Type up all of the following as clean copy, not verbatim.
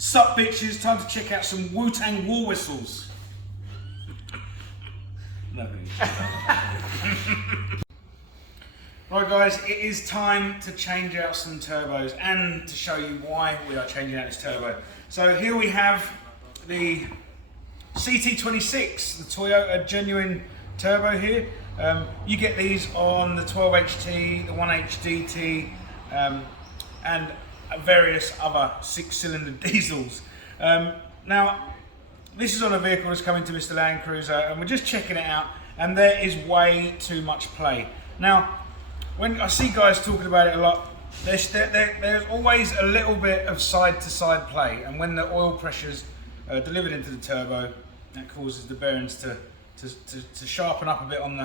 Sup bitches, time to check out some Wu-Tang war whistles. Right guys, it is time to change out some turbos and to show you why we are changing out this turbo. So here we have the CT26, the Toyota genuine turbo here. You get these on the 12HT, the 1HDT, and various other 6-cylinder diesels. Now, this is on a vehicle that's coming to Mr Landcruiser, and we're just checking it out, and there is way too much play. Now, when I see guys talking about it a lot, there's always a little bit of side-to-side play, and when the oil pressure's delivered into the turbo, that causes the bearings to sharpen up a bit on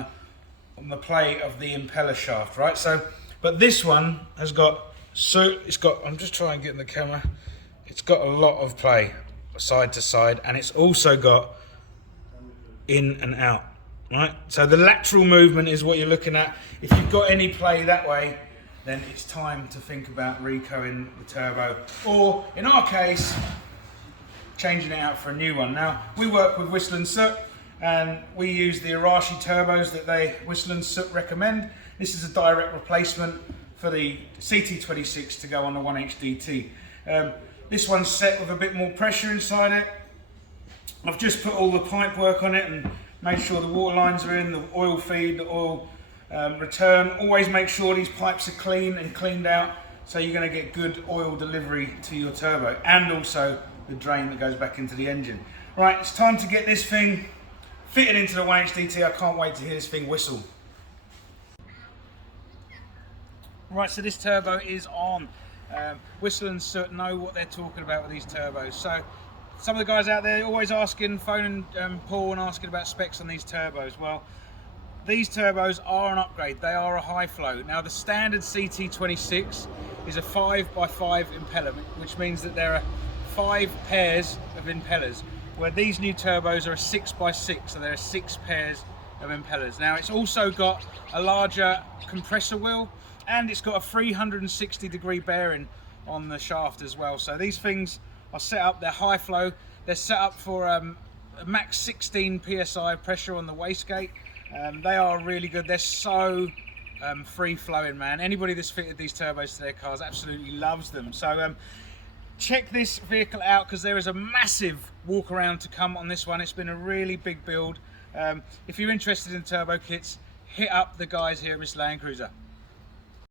the play of the impeller shaft, right? So, but this one has got, I'm just trying to get in the camera, it's got a lot of play side to side, and it's also got in and out, right? So the lateral movement is what you're looking at. If you've got any play that way, then it's time to think about recoing the turbo, or in our case, changing it out for a new one. Now, we work with Whistle & Soot, and we use the Arashi turbos that Whistle & Soot recommend. This is a direct replacement for the CT26 to go on the 1HDT. This one's set with a bit more pressure inside it. I've just put all the pipe work on it and made sure the water lines are in, the oil feed, the oil return. Always make sure these pipes are clean and cleaned out, so you're going to get good oil delivery to your turbo, and also the drain that goes back into the engine. Right, it's time to get this thing fitted into the 1HDT. I can't wait to hear this thing whistle. Right, so this turbo is on. Whistle & Soot know what they're talking about with these turbos. So some of the guys out there always asking, phoning Paul and asking about specs on these turbos. Well, these turbos are an upgrade. They are a high flow. Now the standard CT26 is a 5x5 impeller, which means that there are 5 pairs of impellers, where these new turbos are a 6x6, so there are 6 pairs of impellers. Now it's also got a larger compressor wheel, and it's got a 360-degree bearing on the shaft as well. So these things are set up, they're high flow, they're set up for a max 16 psi pressure on the wastegate. They are really good. They're so free flowing, man. Anybody that's fitted these turbos to their cars absolutely loves them. So check this vehicle out, because there is a massive walk around to come on this one. It's been a really big build. If you're interested in turbo kits, hit up the guys here at Mr Landcruiser.